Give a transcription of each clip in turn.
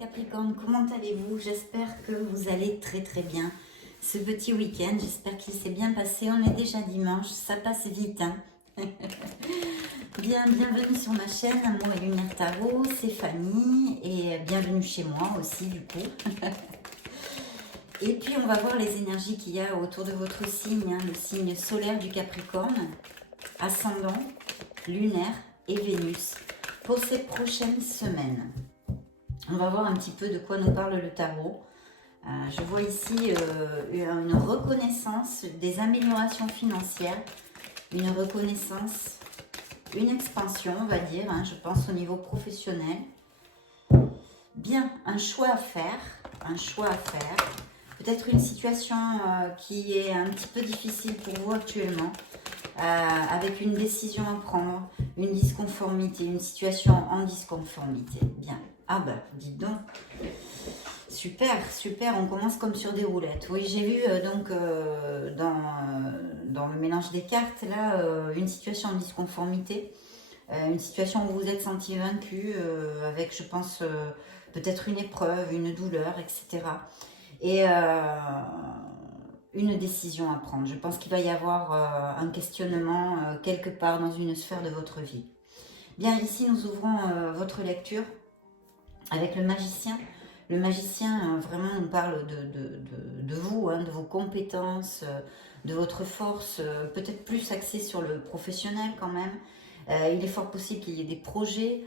Capricorne, comment allez-vous? J'espère que vous allez très très bien. Ce petit week-end, j'espère qu'il s'est bien passé. On est déjà dimanche, ça passe vite. Hein. Bienvenue sur ma chaîne Amour et Lumière Tarot, c'est Fanny et bienvenue chez moi aussi du coup. Et puis on va voir les énergies qu'il y a autour de votre signe, hein, le signe solaire du Capricorne, ascendant, lunaire et Vénus pour ces prochaines semaines. On va voir un petit peu de quoi nous parle le tarot. Je vois ici une reconnaissance des améliorations financières, une reconnaissance, une expansion, on va dire, hein, je pense au niveau professionnel. Bien, un choix à faire, peut-être une situation qui est un petit peu difficile pour vous actuellement, avec une décision à prendre, une disconformité, une situation en disconformité. Bien. Ah ben, dites donc. Super, super, on commence comme sur des roulettes. Oui, j'ai vu dans le mélange des cartes, là, une situation en disconformité, une situation où vous êtes senti vaincu, avec, je pense, peut-être une épreuve, une douleur, etc. Et une décision à prendre. Je pense qu'il va y avoir un questionnement quelque part dans une sphère de votre vie. Bien, ici, nous ouvrons votre lecture avec le magicien. Le magicien, vraiment, nous parle de vous, hein, de vos compétences, de votre force, peut-être plus axé sur le professionnel quand même. Il est fort possible qu'il y ait des projets,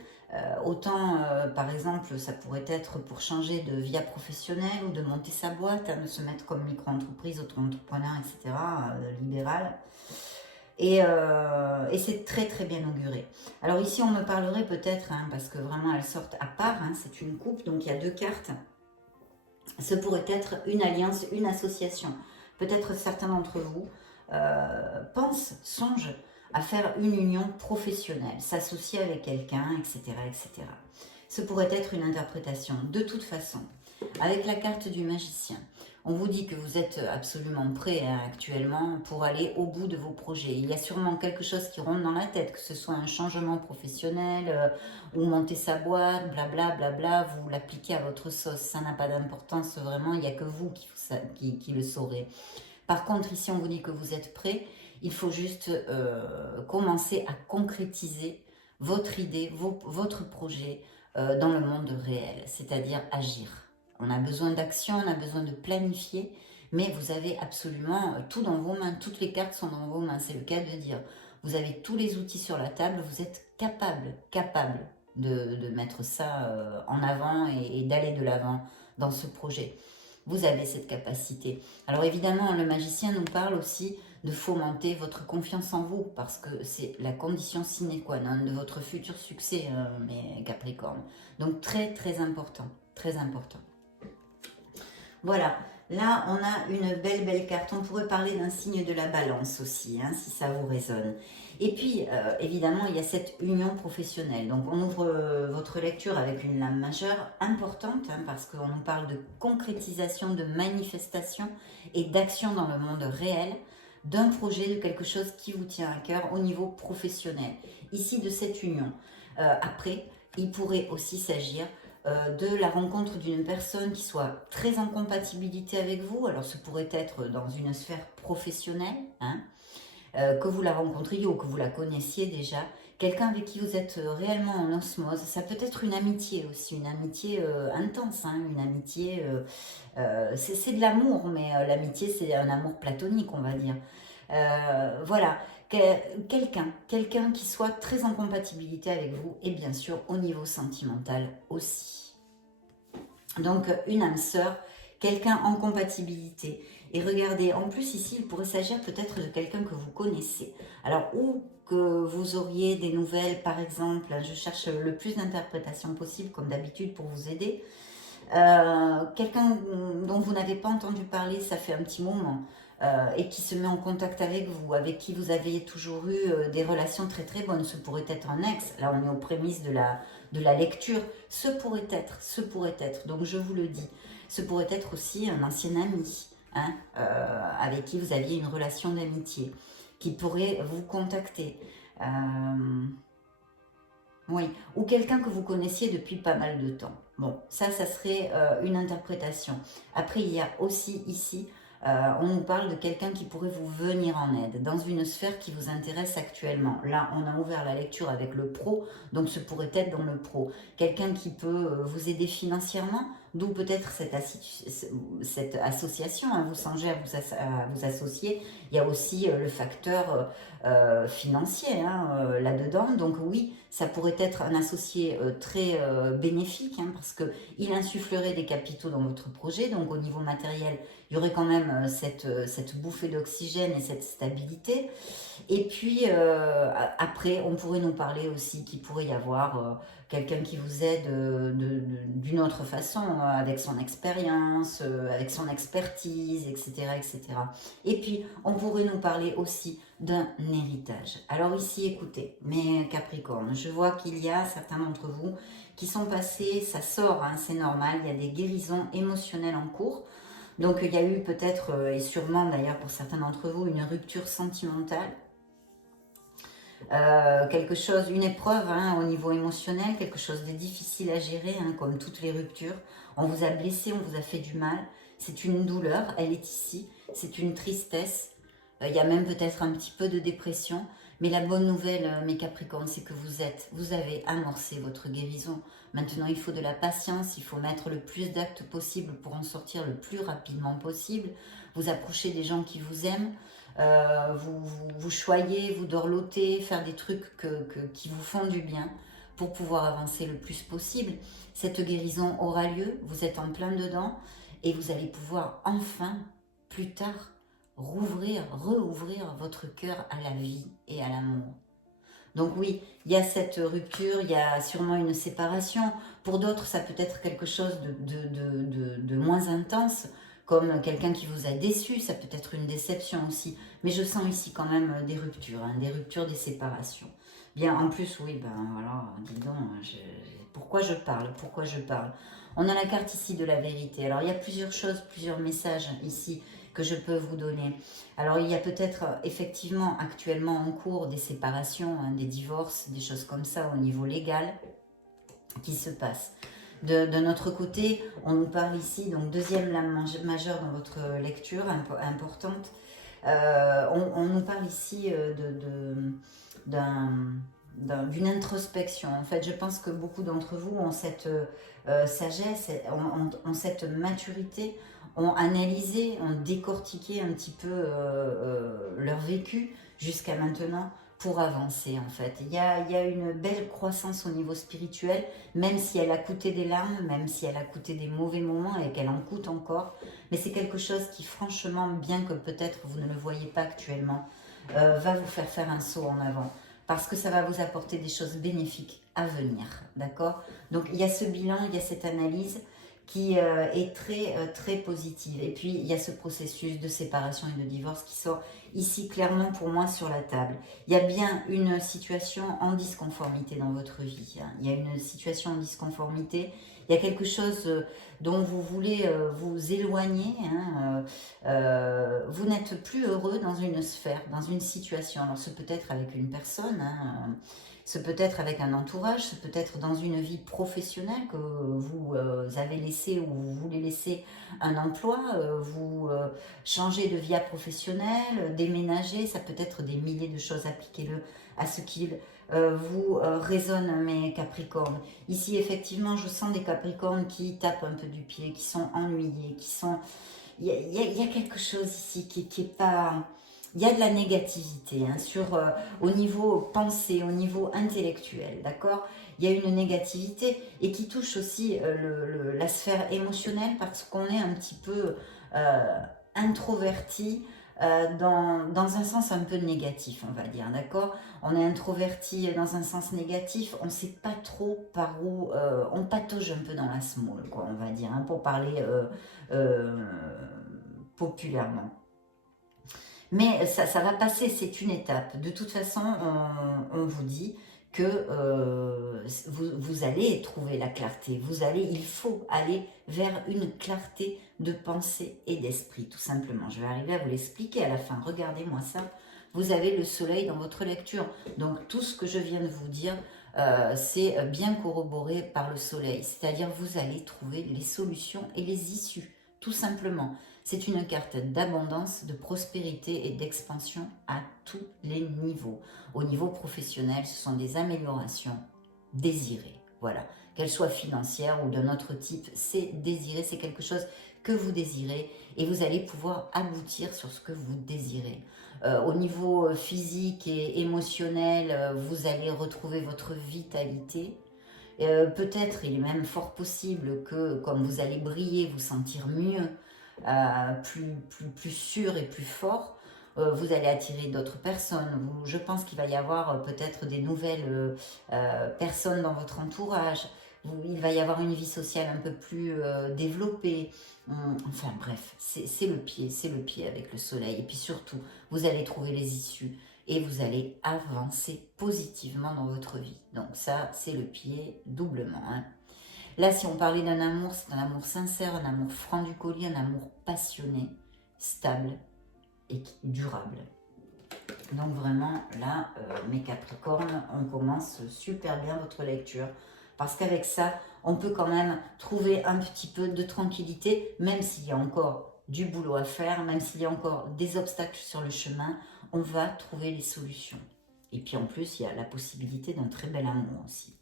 autant, par exemple, ça pourrait être pour changer de via professionnelle ou de monter sa boîte, hein, de se mettre comme micro-entreprise, auto-entrepreneur, etc., libéral. Et c'est très très bien auguré. Alors ici on me parlerait peut-être, hein, parce que vraiment elles sortent à part, hein, c'est une coupe, donc il y a deux cartes. Ce pourrait être une alliance, une association. Peut-être certains d'entre vous songent à faire une union professionnelle, s'associer avec quelqu'un, etc., etc. Ce pourrait être une interprétation. De toute façon, avec la carte du magicien, on vous dit que vous êtes absolument prêt, hein, actuellement pour aller au bout de vos projets. Il y a sûrement quelque chose qui ronde dans la tête, que ce soit un changement professionnel ou monter sa boîte, blabla, blabla, vous l'appliquez à votre sauce. Ça n'a pas d'importance, vraiment, il n'y a que vous qui le saurez. Par contre, ici, on vous dit que vous êtes prêt. Il faut juste commencer à concrétiser votre idée, votre projet dans le monde réel, c'est-à-dire agir. On a besoin d'action, on a besoin de planifier, mais vous avez absolument tout dans vos mains, toutes les cartes sont dans vos mains, c'est le cas de dire. Vous avez tous les outils sur la table, vous êtes capable de mettre ça en avant et d'aller de l'avant dans ce projet. Vous avez cette capacité. Alors évidemment, le magicien nous parle aussi de fomenter votre confiance en vous, parce que c'est la condition sine qua non de votre futur succès, mes Capricornes. Donc très très important, très important. Voilà, là on a une belle carte. On pourrait parler d'un signe de la balance aussi, hein, si ça vous résonne. Et puis, évidemment, il y a cette union professionnelle. Donc, on ouvre votre lecture avec une lame majeure importante, hein, parce qu'on nous parle de concrétisation, de manifestation et d'action dans le monde réel, d'un projet, de quelque chose qui vous tient à cœur au niveau professionnel. Ici, de cette union. Après, il pourrait aussi s'agir de la rencontre d'une personne qui soit très en compatibilité avec vous. Alors, ce pourrait être dans une sphère professionnelle, hein, que vous la rencontriez ou que vous la connaissiez déjà, quelqu'un avec qui vous êtes réellement en osmose. Ça peut être une amitié aussi, une amitié intense, hein, une amitié, c'est de l'amour, mais l'amitié c'est un amour platonique, on va dire. Voilà, quelqu'un qui soit très en compatibilité avec vous et bien sûr au niveau sentimental aussi. Donc une âme sœur, quelqu'un en compatibilité. Et regardez, en plus ici, il pourrait s'agir peut-être de quelqu'un que vous connaissez. Alors, ou que vous auriez des nouvelles, par exemple, je cherche le plus d'interprétations possible, comme d'habitude, pour vous aider. Quelqu'un dont vous n'avez pas entendu parler, ça fait un petit moment, et qui se met en contact avec vous, avec qui vous avez toujours eu des relations très très bonnes. Ce pourrait être un ex, là on est aux prémices de la lecture, ce pourrait être, donc je vous le dis, ce pourrait être aussi un ancien ami, hein, avec qui vous aviez une relation d'amitié, qui pourrait vous contacter. Oui, ou quelqu'un que vous connaissiez depuis pas mal de temps. Bon, ça serait une interprétation. Après, il y a aussi ici, on nous parle de quelqu'un qui pourrait vous venir en aide dans une sphère qui vous intéresse actuellement. Là, on a ouvert la lecture avec le pro, donc ce pourrait être dans le pro. Quelqu'un qui peut vous aider financièrement, d'où peut-être cette association, hein, vous songez à vous associer. Il y a aussi le facteur financier hein, là-dedans. Donc oui, ça pourrait être un associé très bénéfique hein, parce qu'il insufflerait des capitaux dans votre projet. Donc au niveau matériel, il y aurait quand même cette bouffée d'oxygène et cette stabilité. Et puis après, on pourrait nous parler aussi qu'il pourrait y avoir quelqu'un qui vous aide d'une autre façon, avec son expérience, avec son expertise, etc., etc. Et puis, on pourrait nous parler aussi d'un héritage. Alors ici, écoutez, mes Capricornes, je vois qu'il y a certains d'entre vous qui sont passés, ça sort, hein, c'est normal, il y a des guérisons émotionnelles en cours. Donc il y a eu peut-être, et sûrement d'ailleurs pour certains d'entre vous, une rupture sentimentale. Quelque chose, une épreuve hein, au niveau émotionnel, quelque chose de difficile à gérer, hein, comme toutes les ruptures. On vous a blessé, on vous a fait du mal. C'est une douleur, elle est ici. C'est une tristesse. Il y a même peut-être un petit peu de dépression. Mais la bonne nouvelle, mes Capricornes, c'est que vous avez amorcé votre guérison. Maintenant, il faut de la patience, il faut mettre le plus d'actes possible pour en sortir le plus rapidement possible. Vous approchez des gens qui vous aiment. Vous choyez, vous dorlotez, faire des trucs qui vous font du bien pour pouvoir avancer le plus possible. Cette guérison aura lieu, vous êtes en plein dedans et vous allez pouvoir enfin, plus tard, rouvrir votre cœur à la vie et à l'amour. Donc oui, il y a cette rupture, il y a sûrement une séparation. Pour d'autres, ça peut être quelque chose de moins intense, comme quelqu'un qui vous a déçu, ça peut être une déception aussi. Mais je sens ici quand même des ruptures, hein, des ruptures, des séparations. Bien, en plus, oui, ben voilà, dis donc, pourquoi je parle? On a la carte ici de la vérité. Alors, il y a plusieurs choses, plusieurs messages ici que je peux vous donner. Alors, il y a peut-être effectivement actuellement en cours des séparations, hein, des divorces, des choses comme ça au niveau légal qui se passent. De notre côté, on nous parle ici, donc deuxième lame majeure dans votre lecture, importante. On nous parle ici d'une introspection. En fait, je pense que beaucoup d'entre vous ont cette sagesse, ont cette maturité, ont analysé, ont décortiqué un petit peu leur vécu jusqu'à maintenant pour avancer en fait. Il y a une belle croissance au niveau spirituel, même si elle a coûté des larmes, même si elle a coûté des mauvais moments et qu'elle en coûte encore. Mais c'est quelque chose qui franchement, bien que peut-être vous ne le voyez pas actuellement, va vous faire un saut en avant. Parce que ça va vous apporter des choses bénéfiques à venir, d'accord? Donc il y a ce bilan, il y a cette analyse qui est très positive. Et puis il y a ce processus de séparation et de divorce qui sort ici clairement pour moi sur la table. Il y a bien une situation en disconformité dans votre vie, hein. Il y a une situation en disconformité, il y a quelque chose dont vous voulez vous éloigner, hein, vous n'êtes plus heureux dans une sphère, dans une situation. Alors ce peut être avec une personne, hein, ce peut être avec un entourage, ce peut être dans une vie professionnelle que vous avez laissé ou vous voulez laisser un emploi, vous changez de vie professionnelle, déménager, ça peut être des milliers de choses, appliquez-le à ce qu'il vous résonne mes Capricornes. Ici effectivement je sens des Capricornes qui tapent un peu du pied, qui sont ennuyés, qui sont... Il y a quelque chose ici qui est pas... Il y a de la négativité hein, au niveau pensée, au niveau intellectuel, d'accord? Il y a une négativité et qui touche aussi la sphère émotionnelle parce qu'on est un petit peu introverti dans un sens un peu négatif, on va dire, d'accord? On est introverti dans un sens négatif, on ne sait pas trop par où, on patauge un peu dans la semoule, quoi, on va dire, hein, pour parler populairement. Mais ça va passer, c'est une étape. De toute façon, on vous dit que vous allez trouver la clarté. Il faut aller vers une clarté de pensée et d'esprit, tout simplement. Je vais arriver à vous l'expliquer à la fin. Regardez-moi ça. Vous avez le soleil dans votre lecture. Donc, tout ce que je viens de vous dire c'est bien corroboré par le soleil. C'est-à-dire vous allez trouver les solutions et les issues, tout simplement. C'est une carte d'abondance, de prospérité et d'expansion à tous les niveaux. Au niveau professionnel, ce sont des améliorations désirées. Voilà, qu'elles soient financières ou d'un autre type, c'est désiré, c'est quelque chose que vous désirez et vous allez pouvoir aboutir sur ce que vous désirez. Au niveau physique et émotionnel, vous allez retrouver votre vitalité. Peut-être, il est même fort possible que, comme vous allez briller, vous sentir mieux, plus sûr et plus fort, vous allez attirer d'autres personnes. Je pense qu'il va y avoir peut-être des nouvelles personnes dans votre entourage. Il va y avoir une vie sociale un peu plus développée. Enfin bref, c'est le pied avec le soleil. Et puis surtout, vous allez trouver les issues et vous allez avancer positivement dans votre vie. Donc ça, c'est le pied doublement. Hein. Là, si on parlait d'un amour, c'est un amour sincère, un amour franc du colis, un amour passionné, stable et durable. Donc vraiment, là, mes Capricornes, on commence super bien votre lecture. Parce qu'avec ça, on peut quand même trouver un petit peu de tranquillité, même s'il y a encore du boulot à faire, même s'il y a encore des obstacles sur le chemin, on va trouver les solutions. Et puis en plus, il y a la possibilité d'un très bel amour aussi.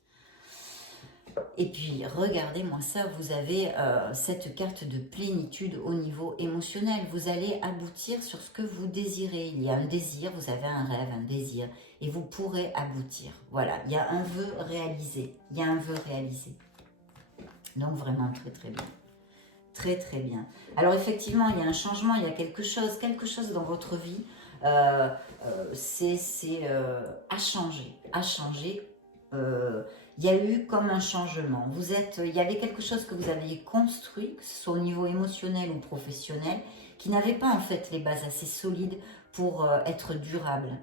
Et puis, regardez-moi ça, vous avez cette carte de plénitude au niveau émotionnel. Vous allez aboutir sur ce que vous désirez. Il y a un désir, vous avez un rêve, un désir, et vous pourrez aboutir. Voilà, il y a un vœu réalisé. Il y a un vœu réalisé. Donc, vraiment très, très bien. Très, très bien. Alors, effectivement, il y a un changement, il y a quelque chose dans votre vie. C'est à changer. À changer. Il y a eu comme un changement. Il y avait quelque chose que vous aviez construit, que ce soit au niveau émotionnel ou professionnel, qui n'avait pas en fait les bases assez solides pour être durable.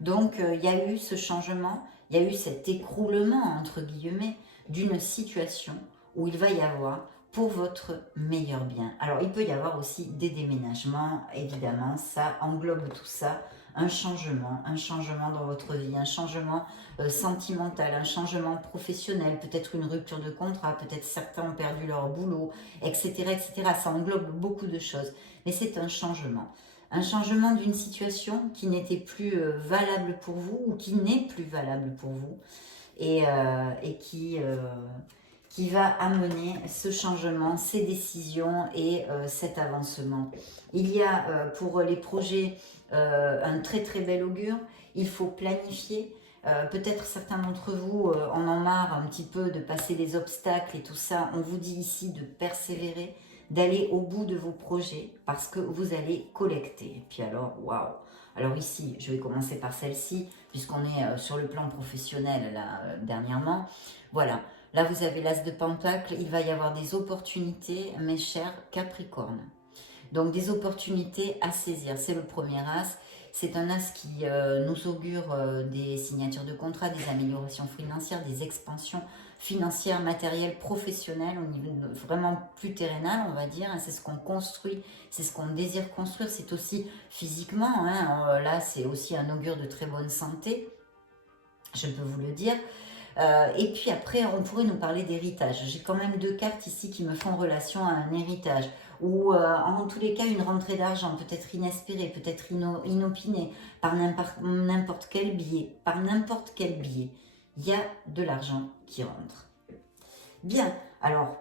Donc il y a eu ce changement, il y a eu cet écroulement entre guillemets d'une situation où il va y avoir pour votre meilleur bien. Alors il peut y avoir aussi des déménagements, évidemment, ça englobe tout ça. Un changement dans votre vie, un changement sentimental, un changement professionnel, peut-être une rupture de contrat, peut-être certains ont perdu leur boulot, etc., etc. Ça englobe beaucoup de choses, mais c'est un changement d'une situation qui n'était plus valable pour vous ou qui n'est plus valable pour vous et qui va amener ce changement, ces décisions et cet avancement. Il y a pour les projets un très très bel augure, il faut planifier. Peut-être certains d'entre vous en ont marre un petit peu de passer les obstacles et tout ça. On vous dit ici de persévérer, d'aller au bout de vos projets parce que vous allez collecter. Et puis alors, waouh! Alors ici, je vais commencer par celle-ci puisqu'on est sur le plan professionnel là dernièrement. Voilà. Là, vous avez l'as de Pentacle. Il va y avoir des opportunités, mes chers Capricornes. Donc, des opportunités à saisir. C'est le premier as. C'est un as qui nous augure des signatures de contrats, des améliorations financières, des expansions financières, matérielles, professionnelles, au niveau vraiment plus terrénal, on va dire. C'est ce qu'on construit, c'est ce qu'on désire construire. C'est aussi physiquement. Hein. Là, c'est aussi un augure de très bonne santé, je peux vous le dire. Et puis après, on pourrait nous parler d'héritage. J'ai quand même deux cartes ici qui me font relation à un héritage. Ou en tous les cas, une rentrée d'argent, peut-être inespérée, peut-être inopinée, par n'importe quel biais. Par n'importe quel biais, il y a de l'argent qui rentre. Bien, alors,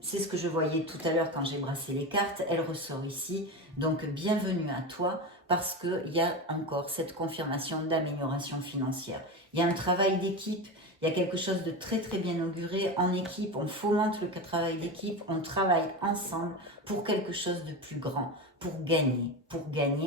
c'est ce que je voyais tout à l'heure quand j'ai brassé les cartes. Elle ressort ici. Donc, bienvenue à toi parce qu'il y a encore cette confirmation d'amélioration financière. Il y a un travail d'équipe. Il y a quelque chose de très très bien auguré en équipe, on fomente le travail d'équipe, on travaille ensemble pour quelque chose de plus grand, pour gagner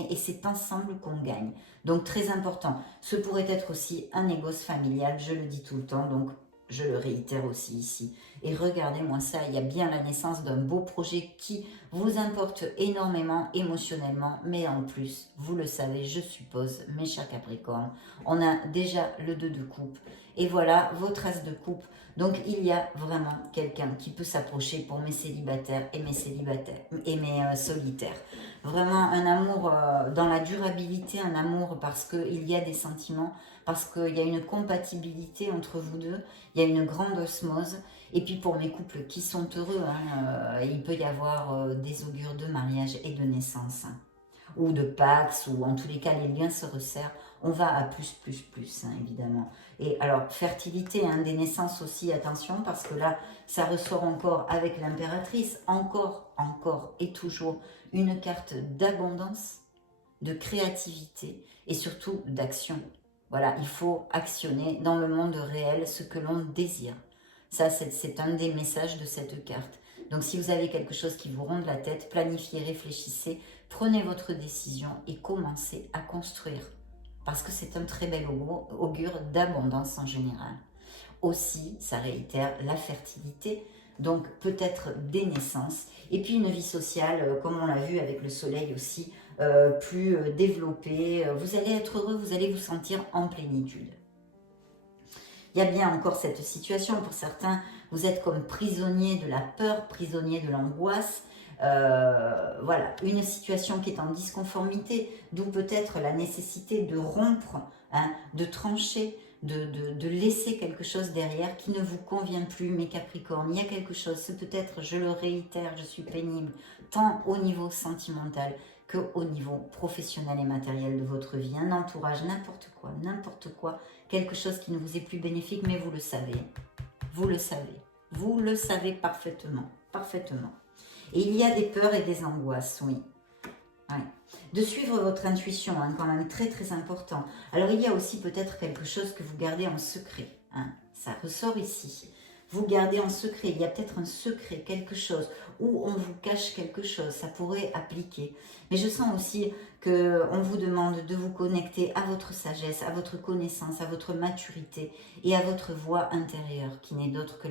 et c'est ensemble qu'on gagne. Donc très important, ce pourrait être aussi un négoce familial, je le dis tout le temps, donc je le réitère aussi ici. Et regardez-moi ça, il y a bien la naissance d'un beau projet qui vous importe énormément émotionnellement, mais en plus, vous le savez, je suppose, mes chers Capricornes, on a déjà le 2 de coupe. Et voilà, votre as de coupe. Donc, il y a vraiment quelqu'un qui peut s'approcher pour mes célibataires et mes solitaires. Vraiment un amour dans la durabilité, un amour parce qu'il y a des sentiments, parce qu'il y a une compatibilité entre vous deux, il y a une grande osmose. Et puis pour mes couples qui sont heureux, il peut y avoir des augures de mariage et de naissance, ou de Pax, ou en tous les cas les liens se resserrent. On va à plus, évidemment. Et alors, fertilité, des naissances aussi, attention, parce que là, ça ressort encore avec l'impératrice, encore et toujours, une carte d'abondance, de créativité et surtout d'action. Voilà, il faut actionner dans le monde réel ce que l'on désire. Ça, c'est un des messages de cette carte. Donc, si vous avez quelque chose qui vous ronde la tête, planifiez, réfléchissez, prenez votre décision et commencez à construire. Parce que c'est un très bel augure d'abondance en général. Aussi, ça réitère la fertilité, donc peut-être des naissances, et puis une vie sociale, comme on l'a vu avec le soleil aussi, plus développée. Vous allez être heureux, vous allez vous sentir en plénitude. Il y a bien encore cette situation, pour certains, vous êtes comme prisonnier de la peur, prisonnier de l'angoisse. Voilà, une situation qui est en disconformité, d'où peut-être la nécessité de rompre, de trancher, de laisser quelque chose derrière qui ne vous convient plus, mes Capricornes. Il y a quelque chose, c'est peut-être, je le réitère, je suis pénible, tant au niveau sentimental qu'au niveau professionnel et matériel de votre vie. Un entourage, n'importe quoi, quelque chose qui ne vous est plus bénéfique, mais vous le savez. Vous le savez parfaitement. Et il y a des peurs et des angoisses, oui. Ouais. De suivre votre intuition, quand même, très très important. Alors il y a aussi peut-être quelque chose que vous gardez en secret. Ça ressort ici. Vous gardez en secret, il y a peut-être un secret, quelque chose, où on vous cache quelque chose, ça pourrait appliquer. Mais je sens aussi qu'on vous demande de vous connecter à votre sagesse, à votre connaissance, à votre maturité et à votre voix intérieure, qui n'est d'autre que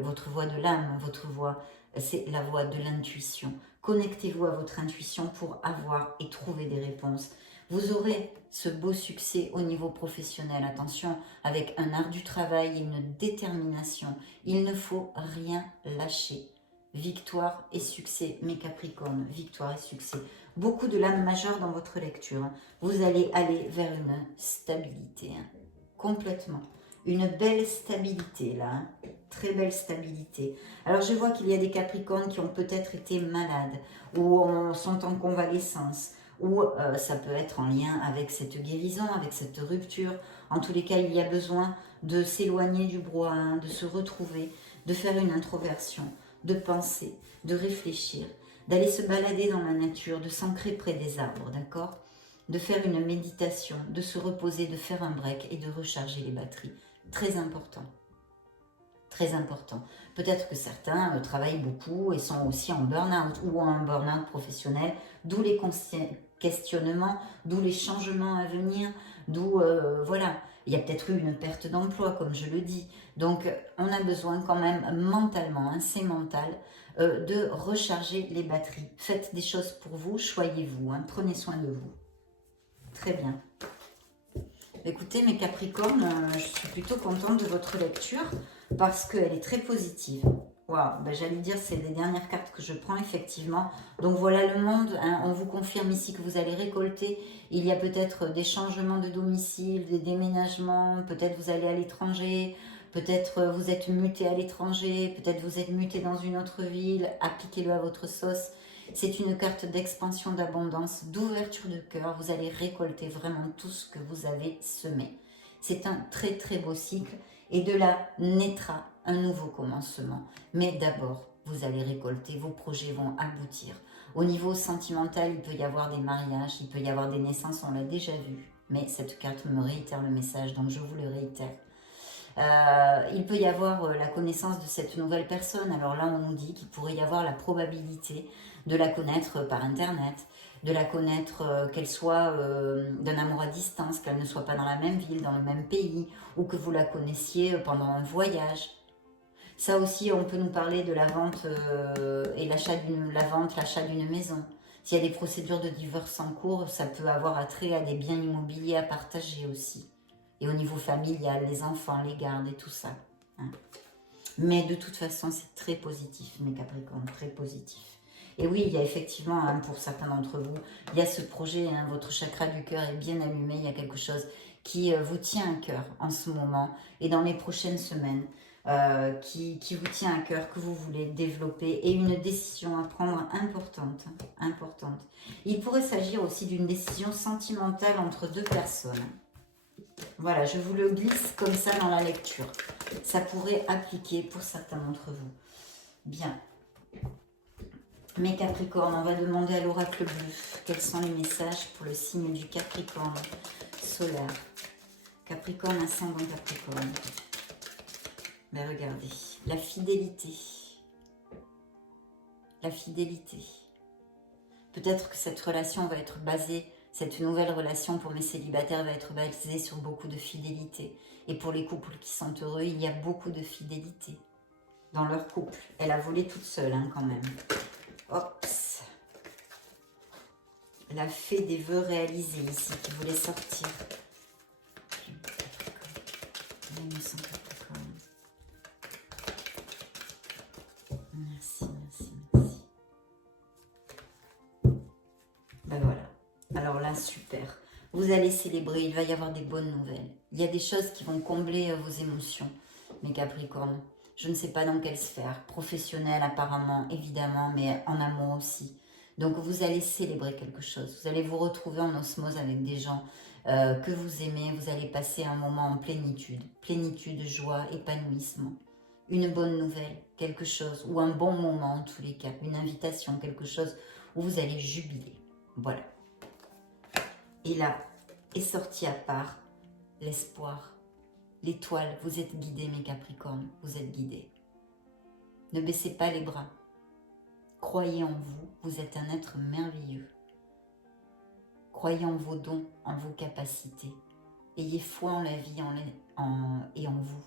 votre voix de l'âme, votre voix, c'est la voix de l'intuition. Connectez-vous à votre intuition pour avoir et trouver des réponses. Vous aurez ce beau succès au niveau professionnel. Attention, avec un art du travail et une détermination. Il ne faut rien lâcher. Victoire et succès, mes Capricornes, victoire et succès. Beaucoup de l'âme majeure dans votre lecture. Vous allez aller vers une stabilité, complètement. Une belle stabilité là, très belle stabilité. Alors je vois qu'il y a des Capricornes qui ont peut-être été malades ou sont en convalescence, ou ça peut être en lien avec cette guérison, avec cette rupture. En tous les cas, il y a besoin de s'éloigner du brouhaha, de se retrouver, de faire une introversion, de penser, de réfléchir, d'aller se balader dans la nature, de s'ancrer près des arbres, d'accord ? De faire une méditation, de se reposer, de faire un break et de recharger les batteries. Très important. Très important. Peut-être que certains travaillent beaucoup et sont aussi en burn-out ou en burn-out professionnel, d'où les questionnements, d'où les changements à venir, d'où, voilà, il y a peut-être eu une perte d'emploi, comme je le dis. Donc, on a besoin quand même mentalement, c'est mental, de recharger les batteries. Faites des choses pour vous, choyez-vous, prenez soin de vous. Très bien. Écoutez, mes Capricornes, je suis plutôt contente de votre lecture parce qu'elle est très positive. Waouh, j'allais dire, c'est les dernières cartes que je prends, effectivement. Donc voilà le monde, on vous confirme ici que vous allez récolter. Il y a peut-être des changements de domicile, des déménagements, peut-être vous allez à l'étranger, peut-être vous êtes muté à l'étranger, peut-être vous êtes muté dans une autre ville, appliquez-le à votre sauce. C'est une carte d'expansion, d'abondance, d'ouverture de cœur. Vous allez récolter vraiment tout ce que vous avez semé. C'est un très très beau cycle et de là naîtra un nouveau commencement. Mais d'abord, vous allez récolter, vos projets vont aboutir. Au niveau sentimental, il peut y avoir des mariages, il peut y avoir des naissances, on l'a déjà vu. Mais cette carte me réitère le message, donc je vous le réitère. Il peut y avoir la connaissance de cette nouvelle personne. Alors là, on nous dit qu'il pourrait y avoir la probabilité de la connaître par Internet, de la connaître qu'elle soit d'un amour à distance, qu'elle ne soit pas dans la même ville, dans le même pays, ou que vous la connaissiez pendant un voyage. Ça aussi, on peut nous parler de la vente et l'achat d'une maison. S'il y a des procédures de divorce en cours, ça peut avoir attrait à des biens immobiliers à partager aussi. Et au niveau familial, les enfants, les gardes et tout ça. Hein. Mais de toute façon, c'est très positif, mes Capricornes, très positif. Et oui, il y a effectivement, hein, pour certains d'entre vous, il y a ce projet, hein, votre chakra du cœur est bien allumé, il y a quelque chose qui vous tient à cœur en ce moment et dans les prochaines semaines, qui vous tient à cœur, que vous voulez développer et une décision à prendre importante, importante. Il pourrait s'agir aussi d'une décision sentimentale entre deux personnes. Voilà, je vous le glisse comme ça dans la lecture. Ça pourrait appliquer pour certains d'entre vous. Bien. Mes Capricornes, on va demander à l'oracle bleu quels sont les messages pour le signe du Capricorne solaire. Capricorne, ascendant Capricorne. Mais regardez, la fidélité. La fidélité. Peut-être que cette relation va être basée, cette nouvelle relation pour mes célibataires va être basée sur beaucoup de fidélité. Et pour les couples qui sont heureux, il y a beaucoup de fidélité dans leur couple. Elle a volé toute seule, hein, quand même. Hop. La fée des vœux réalisés ici, qui voulait sortir. Merci, merci, merci. Ben voilà. Alors là, super. Vous allez célébrer, il va y avoir des bonnes nouvelles. Il y a des choses qui vont combler vos émotions, mes Capricornes. Je ne sais pas dans quelle sphère, professionnelle apparemment, évidemment, mais en amour aussi. Donc vous allez célébrer quelque chose. Vous allez vous retrouver en osmose avec des gens que vous aimez. Vous allez passer un moment en plénitude. Plénitude, joie, épanouissement. Une bonne nouvelle, quelque chose, ou un bon moment en tous les cas. Une invitation, quelque chose où vous allez jubiler. Voilà. Et là est sorti à part l'espoir. L'étoile, vous êtes guidés, mes Capricornes, vous êtes guidés. Ne baissez pas les bras. Croyez en vous, vous êtes un être merveilleux. Croyez en vos dons, en vos capacités. Ayez foi en la vie et en vous.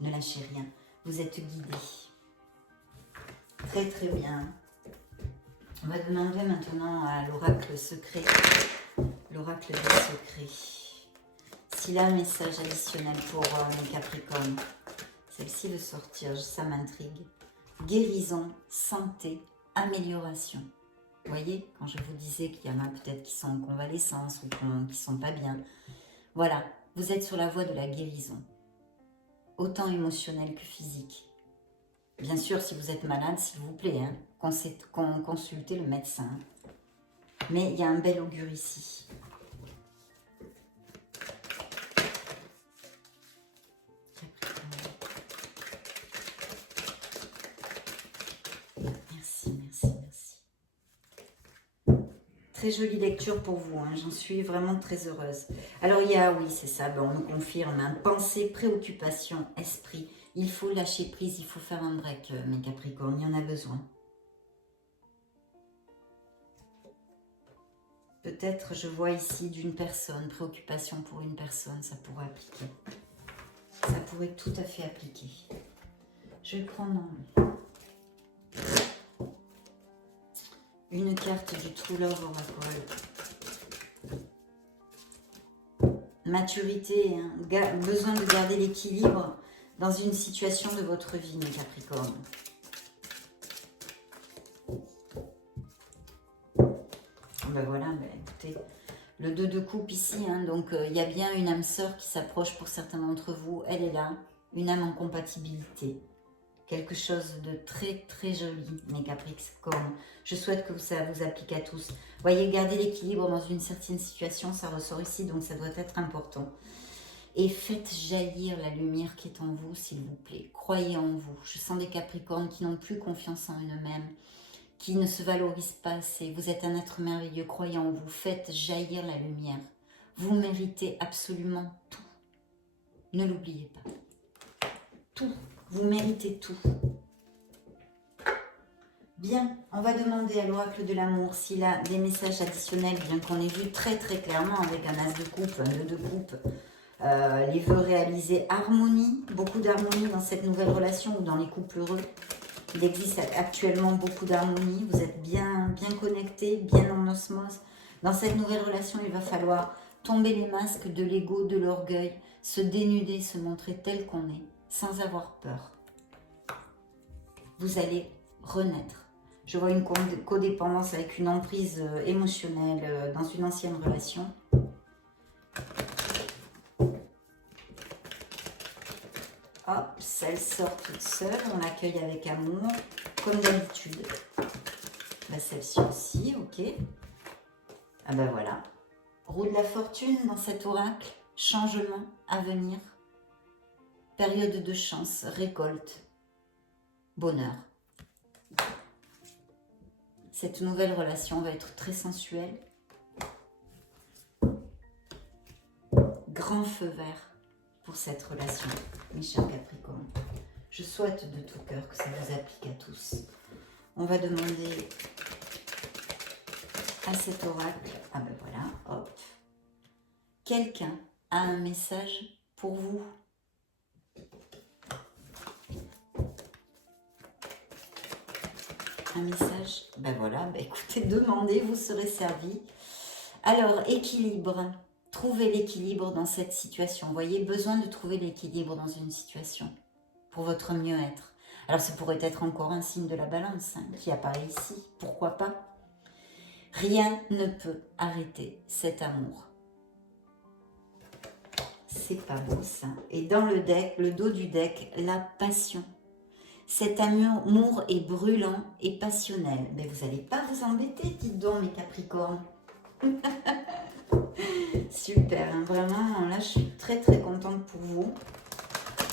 Ne lâchez rien, vous êtes guidés. Très très bien. On va demander maintenant à l'oracle secret, l'oracle des secrets. S'il a un message additionnel pour mes Capricornes, celle-ci veut sortir, ça m'intrigue. Guérison, santé, amélioration. Vous voyez, quand je vous disais qu'il y en a peut-être qui sont en convalescence ou qui ne sont pas bien. Voilà, vous êtes sur la voie de la guérison. Autant émotionnelle que physique. Bien sûr, si vous êtes malade, s'il vous plaît, hein, consultez le médecin. Mais il y a un bel augure ici. Merci, merci, merci. Très jolie lecture pour vous, hein. J'en suis vraiment très heureuse. Alors il y a, oui c'est ça, ben, on nous confirme, hein, pensée, préoccupation, esprit. Il faut lâcher prise, il faut faire un break, mes Capricornes, il y en a besoin. Peut-être je vois ici d'une personne, préoccupation pour une personne, ça pourrait appliquer. Ça pourrait tout à fait appliquer. Je vais prendre une carte du True Love Oracle. Maturité, hein, besoin de garder l'équilibre dans une situation de votre vie, mes Capricornes. Ben voilà, ben écoutez, le 2 de coupe ici, hein, donc il y a bien une âme sœur qui s'approche pour certains d'entre vous. Elle est là, une âme en compatibilité. Quelque chose de très très joli, mes Capricornes. Je souhaite que ça vous applique à tous. Voyez, garder l'équilibre dans une certaine situation, ça ressort ici, donc ça doit être important. Et faites jaillir la lumière qui est en vous, s'il vous plaît. Croyez en vous. Je sens des Capricornes qui n'ont plus confiance en eux-mêmes, qui ne se valorisent pas assez. Vous êtes un être merveilleux, croyez en vous. Faites jaillir la lumière. Vous méritez absolument tout. Ne l'oubliez pas. Tout. Vous méritez tout. Bien, on va demander à l'oracle de l'amour s'il a des messages additionnels, bien qu'on ait vu très très clairement avec un as de coupe, un 2 de coupe, les vœux réalisés, harmonie, beaucoup d'harmonie dans cette nouvelle relation ou dans les couples heureux. Il existe actuellement beaucoup d'harmonie, vous êtes bien connectés, bien en osmose. Dans cette nouvelle relation, il va falloir tomber les masques de l'ego, de l'orgueil, se dénuder, se montrer tel qu'on est, sans avoir peur. Vous allez renaître. Je vois une codépendance avec une emprise émotionnelle dans une ancienne relation. Hop, elle sort toute seule, on l'accueille avec amour, comme d'habitude. Bah, celle-ci aussi, ok. Ah ben voilà. Roue de la fortune dans cet oracle, changement à venir. Période de chance, récolte, bonheur. Cette nouvelle relation va être très sensuelle. Grand feu vert pour cette relation, mes chers Capricornes. Je souhaite de tout cœur que ça vous applique à tous. On va demander à cet oracle, ah ben voilà, hop. Quelqu'un a un message pour vous. Un message, ben voilà, ben écoutez, demandez, vous serez servi. Alors, équilibre. Trouvez l'équilibre dans cette situation. Vous voyez, besoin de trouver l'équilibre dans une situation pour votre mieux-être. Alors, ça pourrait être encore un signe de la balance qui apparaît ici. Pourquoi pas? Rien ne peut arrêter cet amour. C'est pas beau ça. Et dans le deck, le dos du deck, la passion. Cet amour est brûlant et passionnel. Mais vous n'allez pas vous embêter, dites donc, mes Capricornes. Super, hein, vraiment, là je suis très contente pour vous.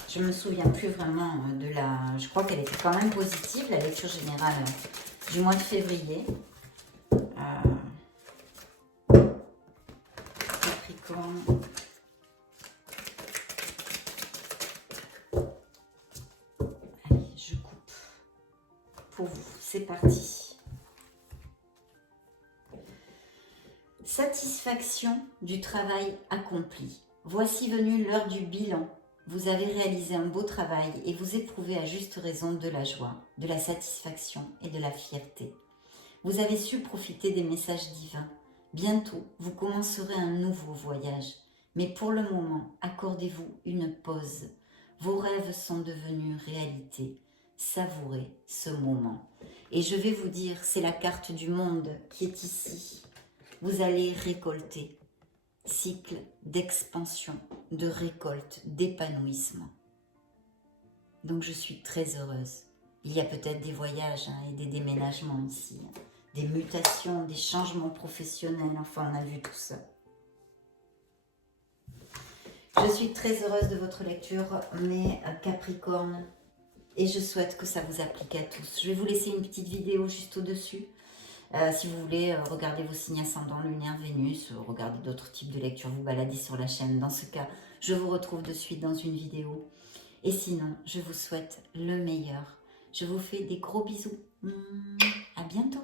Je me souviens plus vraiment de la... Je crois qu'elle était quand même positive, la lecture générale du mois de février. Capricorne. Allez, je coupe. Pour vous, c'est parti. Satisfaction du travail accompli. Voici venue l'heure du bilan. Vous avez réalisé un beau travail et vous éprouvez à juste raison de la joie, de la satisfaction et de la fierté. Vous avez su profiter des messages divins. Bientôt, vous commencerez un nouveau voyage. Mais pour le moment, accordez-vous une pause. Vos rêves sont devenus réalité. Savourez ce moment. Et je vais vous dire, c'est la carte du monde qui est ici. Vous allez récolter. Cycle d'expansion, de récolte, d'épanouissement. Donc je suis très heureuse. Il y a peut-être des voyages et des déménagements ici, des mutations, des changements professionnels, enfin on a vu tout ça. Je suis très heureuse de votre lecture, mes Capricornes, et je souhaite que ça vous applique à tous. Je vais vous laisser une petite vidéo juste au-dessus. Si vous voulez regarder vos signes ascendants, lunaire, Vénus, regarder d'autres types de lectures, vous baladez sur la chaîne. Dans ce cas, je vous retrouve de suite dans une vidéo. Et sinon, je vous souhaite le meilleur. Je vous fais des gros bisous. À bientôt.